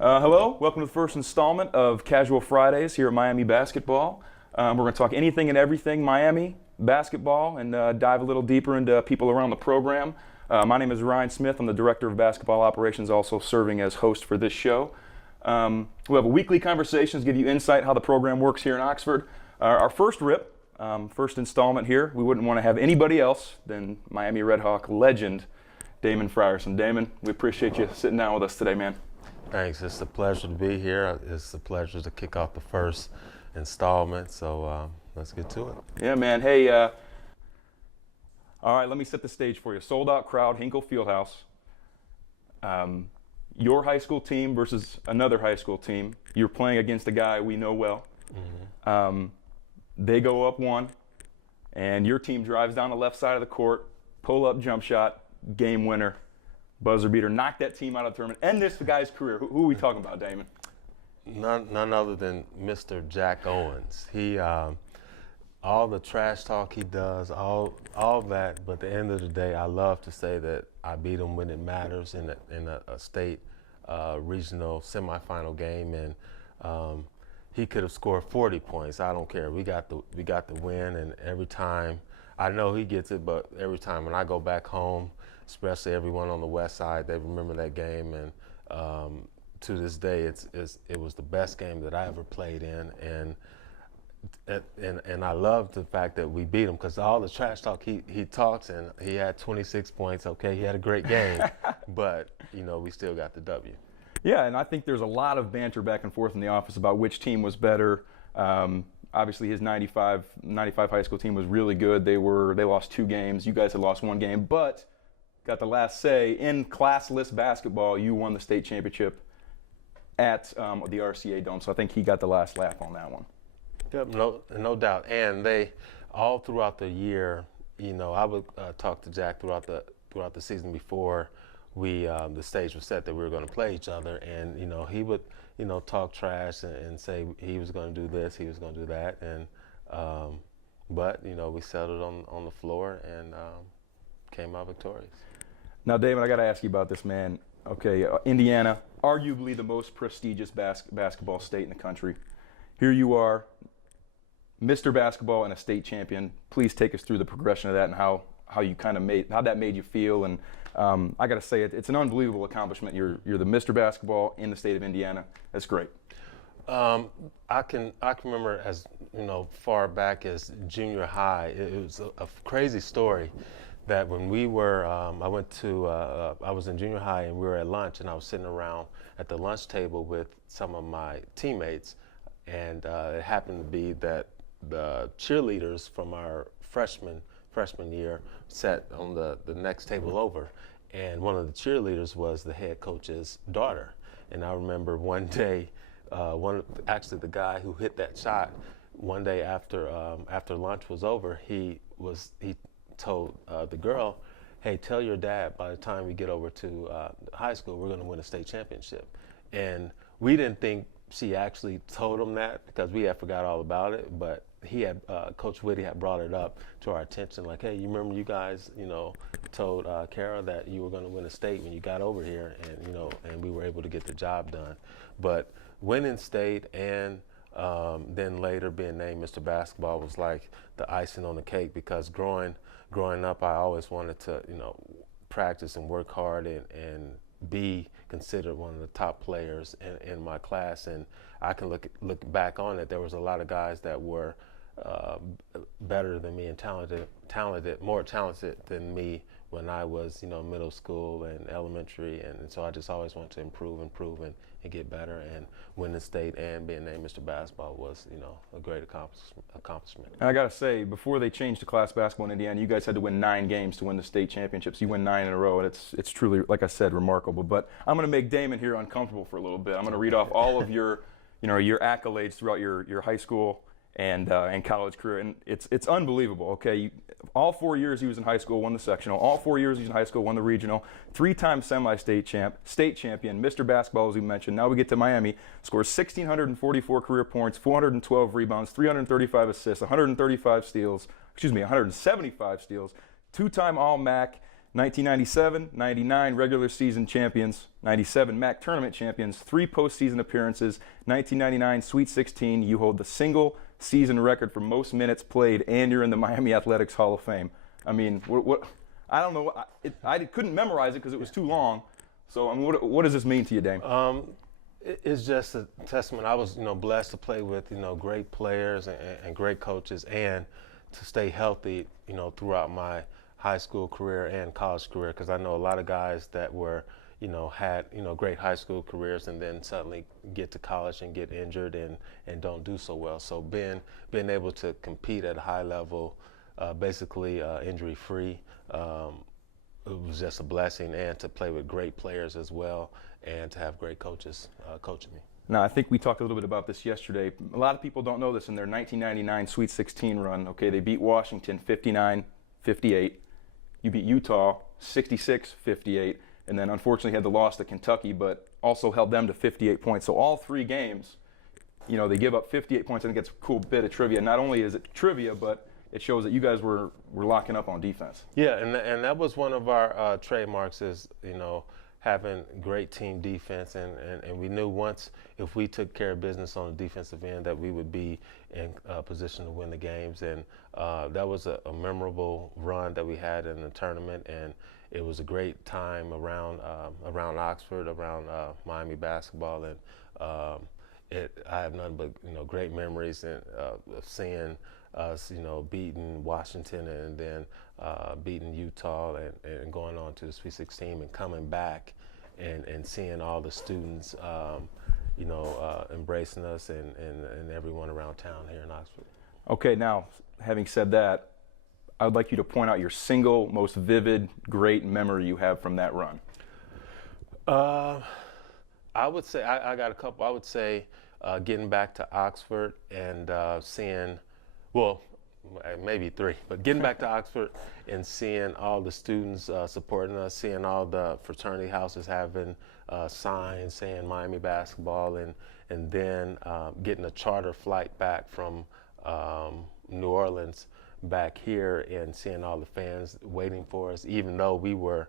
Hello, welcome to the first installment of Casual Fridays here at Miami Basketball. We're going to talk anything and everything Miami basketball and dive a little deeper into people around the program. My name is Ryan Smith. I'm the Director of Basketball Operations, also serving as host for this show. We'll have weekly conversations, give you insight how the program works here in Oxford. Our first first installment here, we wouldn't want to have anybody else than Miami Redhawk legend, Damon Frierson. Damon, we appreciate you sitting down with us today, man. Thanks. It's a pleasure to be here. It's a pleasure to kick off the first installment. So let's get to it. Yeah, man. Hey, all right, let me set the stage for you. Sold out crowd, Hinkle Fieldhouse. Your high school team versus another high school team. You're playing against a guy we know well. Mm-hmm. They go up one, and your team drives down the left side of the court, pull-up jump shot, game winner. Buzzer beater, knock that team out of the tournament, end this guy's career. Who are we talking about, Damon? None other than Mr. Jack Owens. He, all the trash talk he does, all that, but at the end of the day, I love to say that I beat him when it matters in a state regional semifinal game, and he could have scored 40 points. I don't care. We got the win, and every time, I know he gets it, but every time when I go back home, especially everyone on the west side, they remember that game, and to this day, it was the best game that I ever played in, and I love the fact that we beat him because all the trash talk he talks, and he had 26 points. Okay, he had a great game, but we still got the W. Yeah, and I think there's a lot of banter back and forth in the office about which team was better. Obviously, his 95 high school team was really good. They lost 2 games. You guys had lost 1 game, but got the last say. In classless basketball, you won the state championship at the RCA Dome, so I think he got the last laugh on that one. Yep, no doubt. And they, all throughout the year, I would talk to Jack throughout the season before the stage was set that we were going to play each other, and he would talk trash and say he was going to do this, he was going to do that, and but we settled on the floor and came out victorious. Now, David, I got to ask you about this, man. Okay, Indiana, arguably the most prestigious basketball state in the country. Here you are, Mr. Basketball and a state champion. Please take us through the progression of that and how you kind of how that made you feel. And I got to say, it's an unbelievable accomplishment. You're the Mr. Basketball in the state of Indiana. That's great. I can remember as far back as junior high. It was a crazy story. That when we were, I was in junior high and we were at lunch, and I was sitting around at the lunch table with some of my teammates, and it happened to be that the cheerleaders from our freshman year sat on the next table over, and one of the cheerleaders was the head coach's daughter. And I remember one day, actually the guy who hit that shot, one day after lunch was over, he told the girl, hey, tell your dad by the time we get over to high school, we're going to win a state championship. And we didn't think she actually told him that because we had forgot all about it, but Coach Whitty had brought it up to our attention, like, hey, you remember you guys, told Kara that you were going to win a state when you got over here, and and we were able to get the job done. But winning state and then later being named Mr. Basketball was like the icing on the cake, because growing up, I always wanted to, practice and work hard and be considered one of the top players in my class. And I can look back on it. There was a lot of guys that were better than me and more talented than me when I was, middle school and elementary. And so I just always wanted to improve and get better. And winning the state and being named Mr. Basketball was, a great accomplishment. And I got to say, before they changed to class basketball in Indiana, you guys had to win 9 games to win the state championships. You win 9 in a row, and it's truly, like I said, remarkable. But I'm going to make Damon here uncomfortable for a little bit. I'm going to read off all of your accolades throughout your high school and college career, and it's unbelievable. Okay, all 4 years he was in high school, won the sectional. All 4 years he was in high school, won the regional. 3-time semi-state champ, state champion, Mr. Basketball, as we mentioned. Now we get to Miami. Scores 1,644 career points, 412 rebounds, 335 assists, 175 steals. 2-time All-MAC. 1997, 99 regular season champions, 97 MAC tournament champions, 3 postseason appearances, 1999 Sweet 16. You hold the single season record for most minutes played, and you're in the Miami Athletics Hall of Fame. I mean, what I don't know. I couldn't memorize it because it was too long. So, I mean, what does this mean to you, Dame? It's just a testament. I was, blessed to play with, great players and great coaches, and to stay healthy, throughout my high school career and college career, because I know a lot of guys that were, had, great high school careers and then suddenly get to college and get injured and don't do so well. So being able to compete at a high level, basically injury-free, it was just a blessing, and to play with great players as well, and to have great coaches coaching me. Now, I think we talked a little bit about this yesterday. A lot of people don't know this. In their 1999 Sweet 16 run, okay, they beat Washington 59-58. You beat Utah 66-58, and then unfortunately had the loss to Kentucky, but also held them to 58 points. So all 3 games, they give up 58 points. I think it's a cool bit of trivia. Not only is it trivia, but it shows that you guys were locking up on defense. Yeah, and that was one of our trademarks is, having great team defense, and we knew once if we took care of business on the defensive end that we would be in position to win the games. And that was a memorable run that we had in the tournament, and it was a great time around Oxford, around Miami basketball, and I have nothing but great memories of seeing us, beating Washington and then beating Utah and going on to the Sweet 16 and coming back and seeing all the students, embracing us and everyone around town here in Oxford. Okay, now, having said that, I would like you to point out your single most vivid, great memory you have from that run. I would say, I got a couple. I would say getting back to Oxford and seeing, well, maybe 3, but getting back to Oxford and seeing all the students supporting us, seeing all the fraternity houses having signs saying Miami basketball, and then getting a charter flight back from New Orleans back here and seeing all the fans waiting for us, even though we were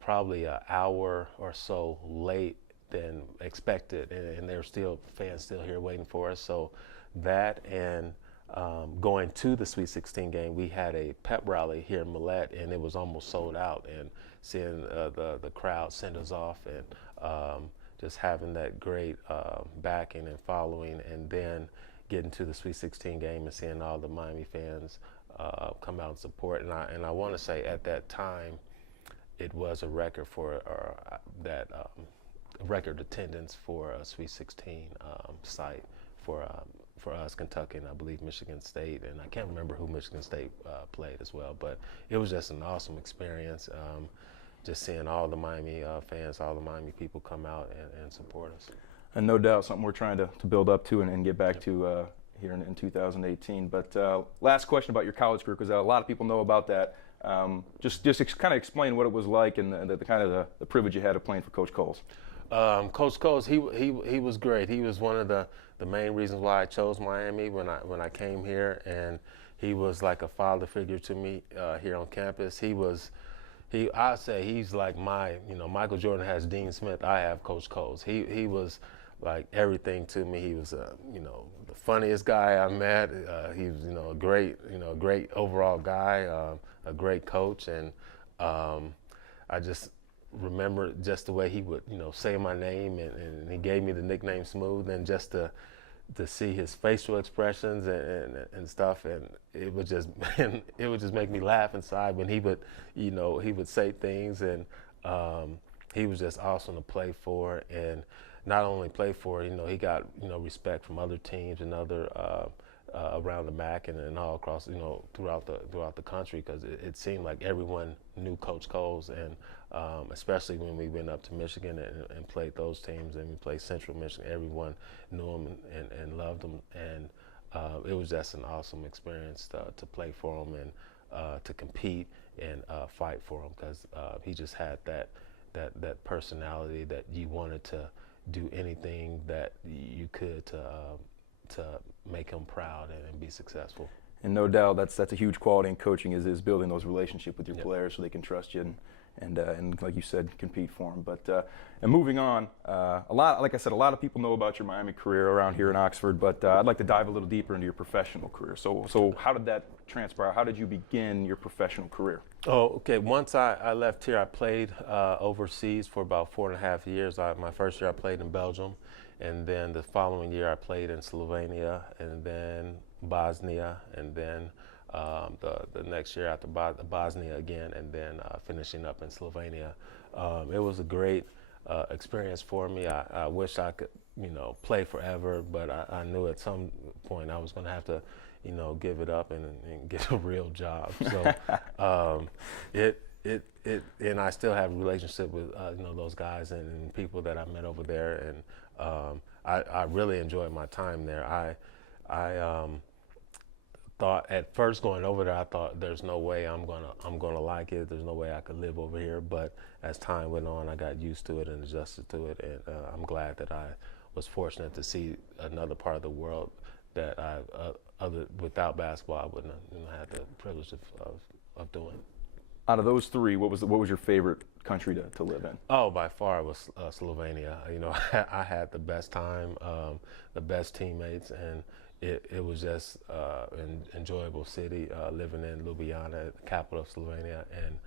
probably an hour or so late than expected, and there were still fans still here waiting for us. So that and going to the Sweet 16 game, we had a pep rally here in Millette, and it was almost sold out. And seeing the crowd send us off, and just having that great backing and following, and then getting to the Sweet 16 game and seeing all the Miami fans come out and support. And I want to say at that time, it was a record for that record attendance for a Sweet 16 site for us, Kentucky, and I believe Michigan State, and I can't remember who Michigan State played as well, but it was just an awesome experience, just seeing all the Miami fans, all the Miami people come out and support us. And no doubt something we're trying to build up to and get back to here in 2018. But last question about your college career, because a lot of people know about that. Just kind of explain what it was like and the kind of the privilege you had of playing for Coach Coles. Coach Coles, he was great. He was one of the main reasons why I chose Miami when I came here, and he was like a father figure to me here on campus. I say he's like Michael Jordan has Dean Smith. I have Coach Coles. He was like everything to me. He was the funniest guy I met. He was a great overall guy, a great coach, and I just remember just the way he would say my name, and he gave me the nickname Smooth, and just to see his facial expressions and stuff, and it would just make me laugh inside when he would say things, and he was just awesome to play for, and not only play for, he got respect from other teams and other around the MAC and all across throughout the country, because it seemed like everyone knew Coach Coles, and especially when we went up to Michigan and played those teams, and we played Central Michigan, everyone knew him and loved him, and it was just an awesome experience to play for him and to compete and fight for him, because he just had that personality that you wanted to do anything that you could to make him proud and be successful. And no doubt that's a huge quality in coaching is building those relationships with your Yep. players so they can trust you and like you said, compete for them. But and moving on, like I said, a lot of people know about your Miami career around here in Oxford, but I'd like to dive a little deeper into your professional career. So how did that transpire? How did you begin your professional career? Oh, okay. Once I left here, I played overseas for about 4.5 years. My first year I played in Belgium, and then the following year I played in Slovenia, and then Bosnia, and then the next year after Bosnia again, and then finishing up in Slovenia. It was a great experience for me. I wish I could, play forever, but I knew at some point I was going to have to, give it up and get a real job. So and I still have a relationship with those guys and people that I met over there, and I really enjoyed my time there. I thought at first going over there, I thought there's no way I'm gonna like it. There's no way I could live over here. But as time went on, I got used to it and adjusted to it, and I'm glad that I was fortunate to see another part of the world that without basketball I wouldn't have had the privilege of doing. Out of those three, what was your favorite country to live in? Oh, by far it was Slovenia. I had the best time, the best teammates, and it was just an enjoyable city, living in Ljubljana, the capital of Slovenia, and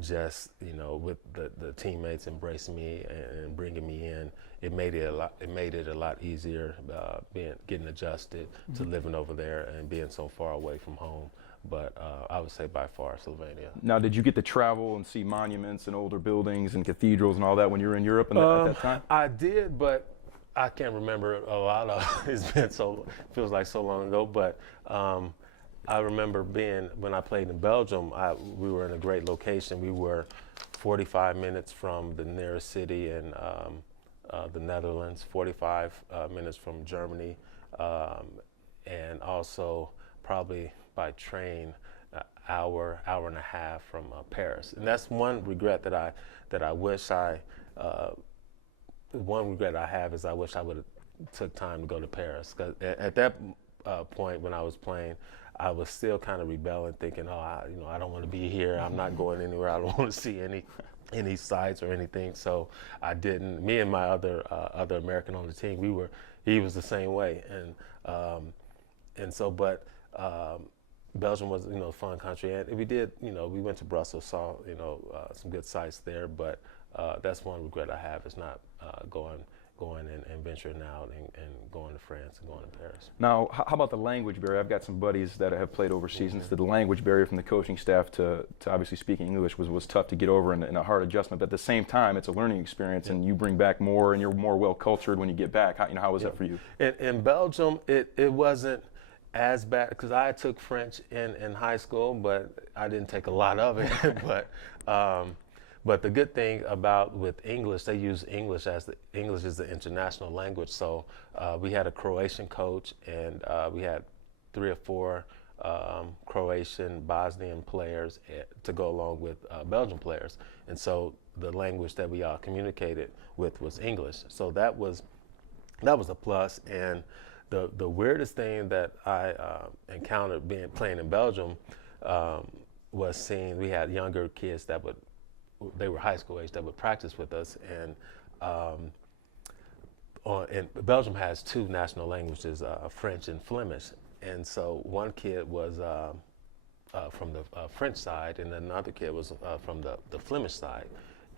just with the teammates embracing me and bringing me in, it made it a lot easier getting adjusted to living over there and being so far away from home. But I would say by far Slovenia. Now, did you get to travel and see monuments and older buildings and cathedrals and all that when you were in Europe at that time? I did, but I can't remember a lot of it. It's been feels like so long ago. But I remember when I played in Belgium, we were in a great location. We were 45 minutes from the nearest city in the Netherlands, 45 minutes from Germany, and also probably by train, hour and a half from Paris. And that's one regret that I wish one regret I have is I wish I would have took time to go to Paris. 'Cause at that point when I was playing, I was still kind of rebelling, thinking, I don't want to be here. I'm not going anywhere. I don't want to see any sights or anything. So I didn't. Me and my other American on the team, he was the same way. And so, but Belgium was, a fun country, and we did, we went to Brussels, saw, some good sights there. But that's one regret I have is not going and venturing out and going to France and going to Paris. Now, how about the language barrier? I've got some buddies that have played overseas, and so the language barrier from the coaching staff to obviously speaking English was tough to get over and a hard adjustment. But at the same time, it's a learning experience, and you bring back more, and you're more well-cultured when you get back. How was that for you? In Belgium, it wasn't as bad because I took French in high school, but I didn't take a lot of it. But the good thing with English, they use English English is the international language. So we had a Croatian coach, and we had 3 or 4 Croatian, Bosnian players to go along with Belgian players. And so the language that we all communicated with was English. So that was a plus. And the weirdest thing that I encountered playing in Belgium was seeing we had younger kids they were high school age that would practice with us, and Belgium has 2 national languages, French and Flemish, and so one kid was from the French side, and another kid was from the Flemish side,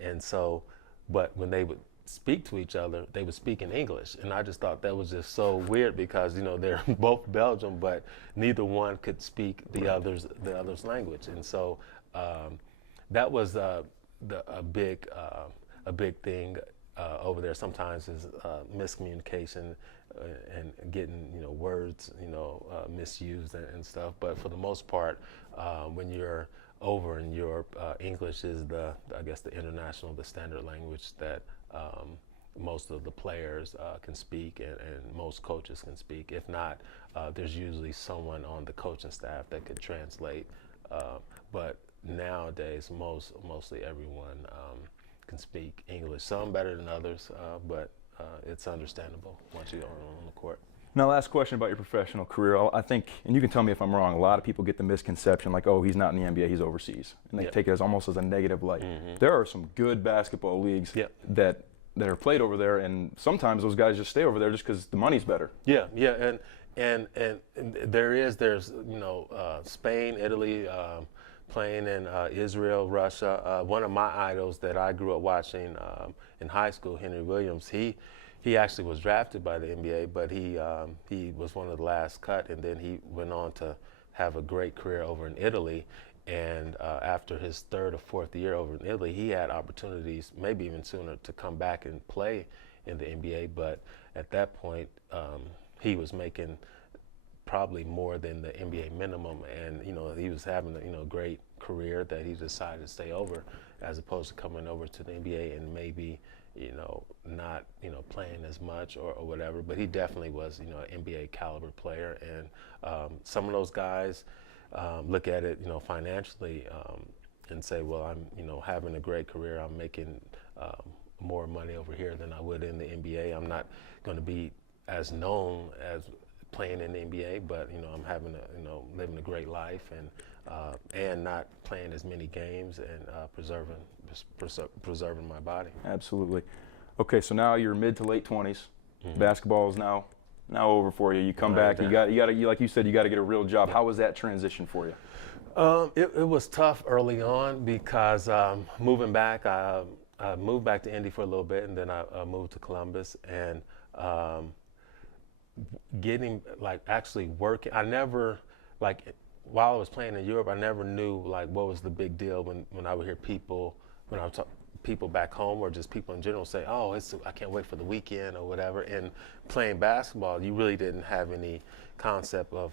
and so, but when they would speak to each other, they would speak in English, and I just thought that was just so weird because they're both Belgium, but neither one could speak the other's language, and so that was a big thing over there. Sometimes is miscommunication and getting words misused and stuff. But for the most part, when you're over in Europe, English is the international, the standard language that most of the players can speak and most coaches can speak. If not, there's usually someone on the coaching staff that could translate. But nowadays, mostly everyone can speak English. Some better than others, but it's understandable once you're on the court. Now, last question about your professional career. I think, and you can tell me if I'm wrong, a lot of people get the misconception like, oh, he's not in the NBA, he's overseas. And they take it as almost as a negative light. There are some good basketball leagues that are played over there, and sometimes those guys just stay over there just because the money's better. Yeah, and there's Spain, Italy, playing in Israel, Russia. One of my idols that I grew up watching in high school, Henry Williams, he actually was drafted by the NBA, but he was one of the last cut, and then he went on to have a great career over in Italy. And after his third or fourth year over in Italy, he had opportunities, maybe even sooner, to come back and play in the NBA. But at that point, he was making probably more than the NBA minimum, and he was having a great career that he decided to stay over, as opposed to coming over to the NBA and maybe not playing as much or whatever. But he definitely was an NBA caliber player, and some of those guys look at it financially and say, well, I'm having a great career, I'm making more money over here than I would in the NBA. I'm not going to be as known as playing in the NBA, but I'm having living a great life, and not playing as many games, and preserving my body. Absolutely. Okay, so now you're mid to late 20s. Basketball is now over for you. You come back. You got like you said, you got to get a real job. How was that transition for you? It was tough early on because moving back, I moved back to Indy for a little bit, and then I moved to Columbus, and getting actually working. I never while I was playing in Europe, I never knew what was the big deal when I would hear people people back home or just people in general say, oh, I can't wait for the weekend or whatever. And playing basketball, you really didn't have any concept of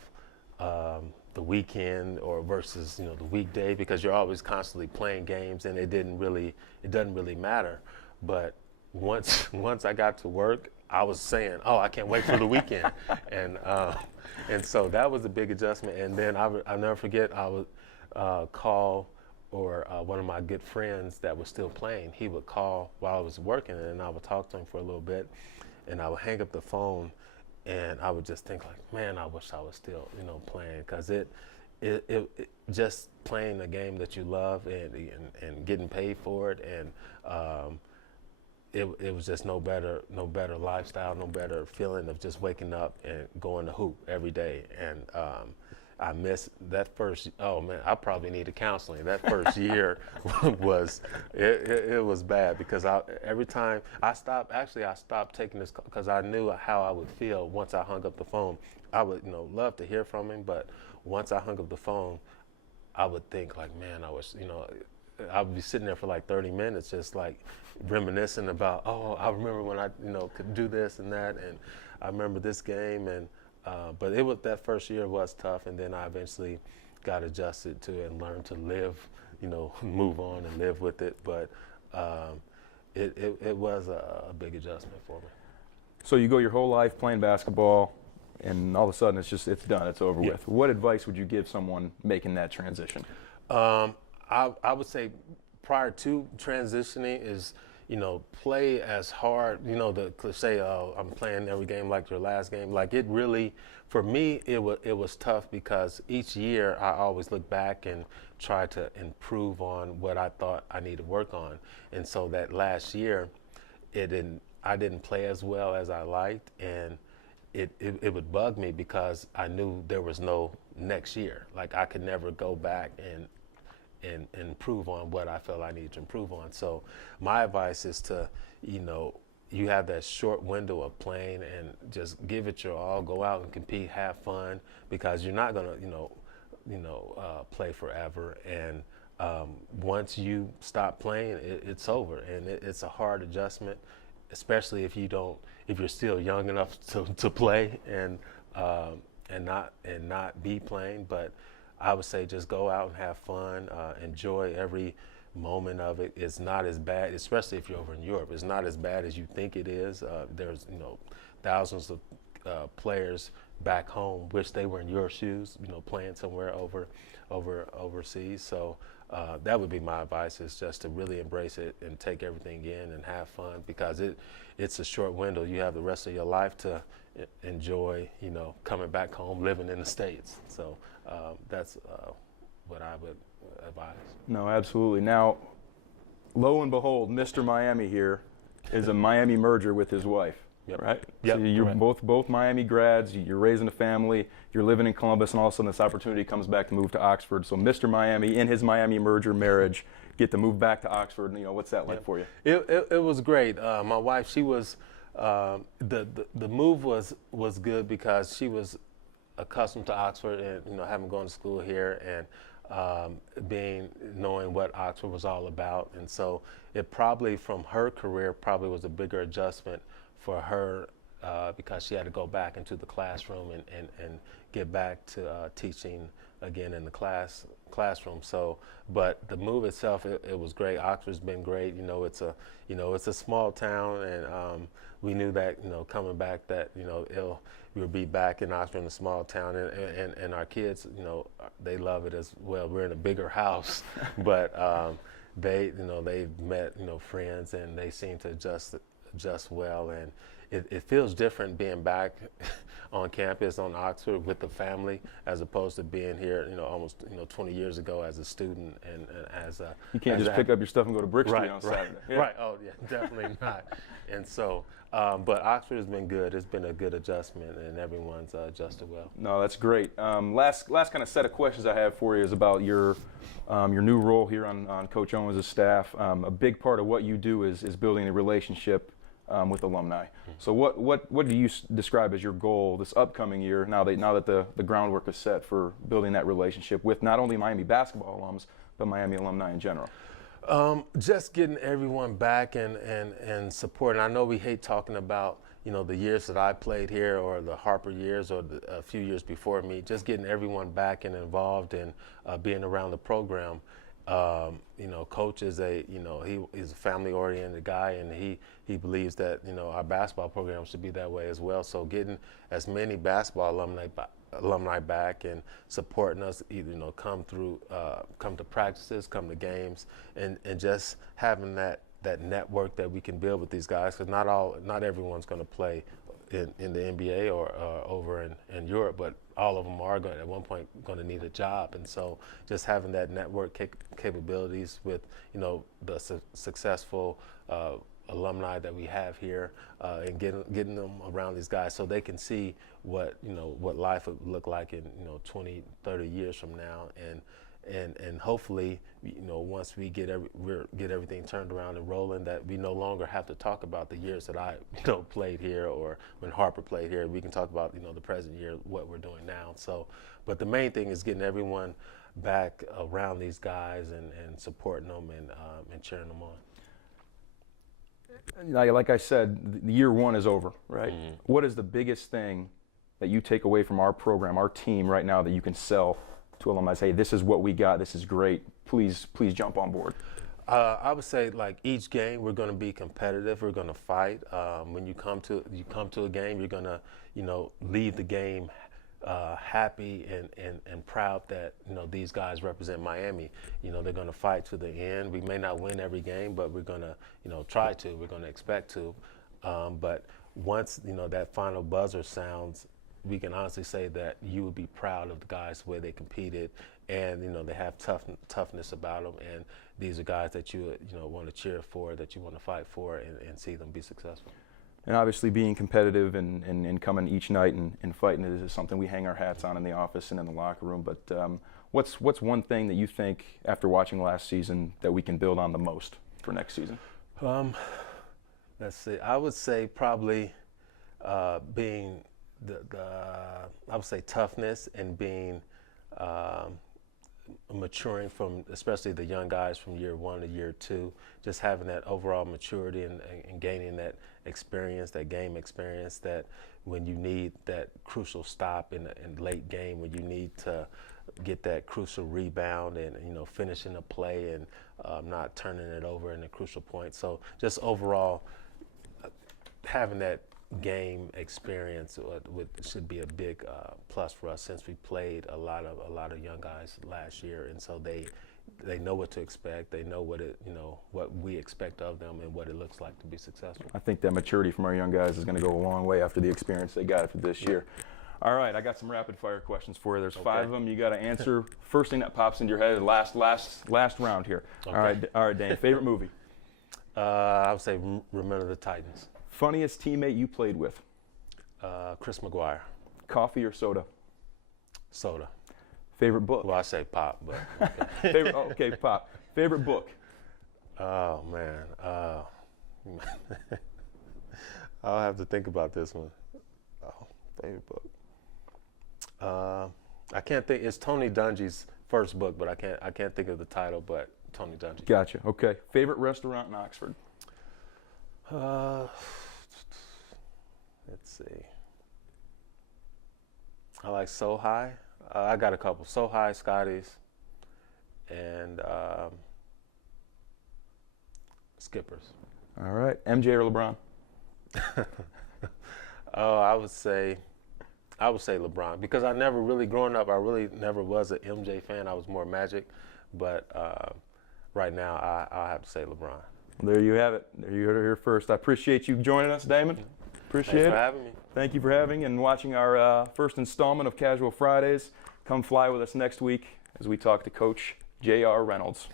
the weekend or versus the weekday, because you're always constantly playing games, and it doesn't really matter. But once I got to work, I was saying, oh, I can't wait for the weekend. And so that was a big adjustment. And then I'll never forget, I would call, or one of my good friends that was still playing, he would call while I was working, and I would talk to him for a little bit, and I would hang up the phone, and I would just think man, I wish I was still playing, because it just playing a game that you love and getting paid for it, and it was just no better lifestyle, no better feeling of just waking up and going to hoop every day. And I missed that first. Oh man, I probably needed counseling. That first year was bad, because every time I stopped taking this, because I knew how I would feel once I hung up the phone. I would love to hear from him, but once I hung up the phone, I would think man, I was I would be sitting there for 30 minutes, just reminiscing about, oh, I remember when I could do this and that, and I remember this game, and but that first year was tough, and then I eventually got adjusted to it and learned to live, move on and live with it. But it was a big adjustment for me. So you go your whole life playing basketball, and all of a sudden it's done, it's over with. What advice would you give someone making that transition? I would say prior to transitioning is, play as hard, the cliche, I'm playing every game like your last game. It really, for me, it was tough, because each year I always look back and try to improve on what I thought I needed to work on. And so that last year, I didn't play as well as I liked, and it would bug me, because I knew there was no next year. I could never go back and improve on what I felt I needed to improve on. So my advice is to, you have that short window of playing, and just give it your all, go out and compete, have fun, because you're not gonna, play forever. And once you stop playing, it's over, and it's a hard adjustment, especially if you're still young enough to play and not be playing. But I would say just go out and have fun, enjoy every moment of it. It's not as bad, especially if you're over in Europe. It's not as bad as you think it is. There's thousands of players back home wish they were in your shoes, playing somewhere overseas. So that would be my advice, is just to really embrace it and take everything in and have fun, because it's a short window. You have the rest of your life to enjoy, coming back home, living in the States. So that's what I would advise. No, absolutely. Now, lo and behold, Mr. Miami here is a Miami merger with his wife. Yep. Right? Yep. So you're Correct. both Miami grads, you're raising a family, you're living in Columbus, and all of a sudden this opportunity comes back to move to Oxford. So Mr. Miami, in his Miami merger marriage, get to move back to Oxford. What's that like for you? It was great. My wife, she was, the move was good because she was accustomed to Oxford and, having gone to school here and knowing what Oxford was all about. And so it probably, from her career, probably was a bigger adjustment for her because she had to go back into the classroom and get back to teaching again in the classroom. So, but the move itself, it was great. Oxford's been great. It's a small town, and we knew that, coming back, that, we would be back in Oxford, in a small town, and our kids, they love it as well. We're in a bigger house, but they've met, friends, and they seem to adjust well, and it feels different being back on campus on Oxford with the family, as opposed to being here, almost 20 years ago as a student and as a. You can't just pick up your stuff and go to Brick Street on Saturday. Yeah. Right. Oh yeah, definitely not. And so, but Oxford has been good. It's been a good adjustment, and everyone's adjusted well. No, that's great. Last kind of set of questions I have for you is about your new role here on Coach Owens' staff. A big part of what you do is building a relationship with alumni. So what do you describe as your goal this upcoming year, now that the groundwork is set for building that relationship with not only Miami basketball alums, but Miami alumni in general? Just getting everyone back and supporting. I know we hate talking about, the years that I played here, or the Harper years, or a few years before me. Just getting everyone back and involved and being around the program. Coach is he's a family-oriented guy, and he believes that, our basketball program should be that way as well. So getting as many basketball alumni back and supporting us, either, come to practices, come to games, and just having that network that we can build with these guys, because not everyone's going to play in the NBA or over in Europe, but all of them are going at one point going to need a job. And so just having that network capabilities with the successful alumni that we have here, and getting them around these guys so they can see what life would look like in 20, 30 years from now, and hopefully, once we get everything turned around and rolling, that we no longer have to talk about the years that I played here, or when Harper played here. We can talk about the present year, what we're doing now. So, but the main thing is getting everyone back around these guys and supporting them and cheering them on. Like I said, the year one is over, right? Mm-hmm. What is the biggest thing that you take away from our program, our team right now, that you can sell to alumni? Hey, this is what we got. This is great. Please jump on board. I would say, like, each game we're going to be competitive. We're going to fight. When you come to a game, you're going to leave the game happy and proud that these guys represent Miami. They're going to fight to the end. We may not win every game, but we're going to try to. We're going to expect to. But once that final buzzer sounds, we can honestly say that you would be proud of the guys, the way they competed, and they have toughness about them, and these are guys that you want to cheer for, that you want to fight for, and see them be successful. And obviously being competitive and coming each night and fighting is something we hang our hats on in the office and in the locker room. But what's one thing that you think, after watching last season, that we can build on the most for next season? Let's see. I would say probably being I would say toughness, and being maturing from, especially the young guys from year one to year two, just having that overall maturity and gaining that experience, that game experience, that when you need that crucial stop in late game, when you need to get that crucial rebound and finishing a play and not turning it over in a crucial point. So just overall having that game experience should be a big plus for us, since we played a lot of young guys last year, and so they know what to expect. They know what we expect of them and what it looks like to be successful. I think that maturity from our young guys is going to go a long way after the experience they got after this year. All right, I got some rapid fire questions for you. There's 5 of them. You got to answer first thing that pops into your head. Last round here. Okay. All right, Dane. Favorite movie? I would say Remember the Titans. Funniest teammate you played with? Chris McGuire. Coffee or soda? Soda. Favorite book? Well, I say pop, but okay. Okay, pop. Favorite book? Oh man, I'll have to think about this one. Oh, favorite book. I can't think. It's Tony Dungy's first book, but I can't think of the title. But Tony Dungy. Gotcha. Okay. Favorite restaurant in Oxford? Let's see. I like So High. I got a couple. So High, Scotty's, and Skippers. All right. MJ or LeBron? Oh, I would say LeBron, because I never really, growing up, I really never was an MJ fan. I was more Magic, but right now I'll have to say LeBron. There you have it. There you heard it here first. I appreciate you joining us, Damon. Appreciate it. Thanks for having me. Thank you for having and watching our first installment of Casual Fridays. Come fly with us next week as we talk to Coach J.R. Reynolds.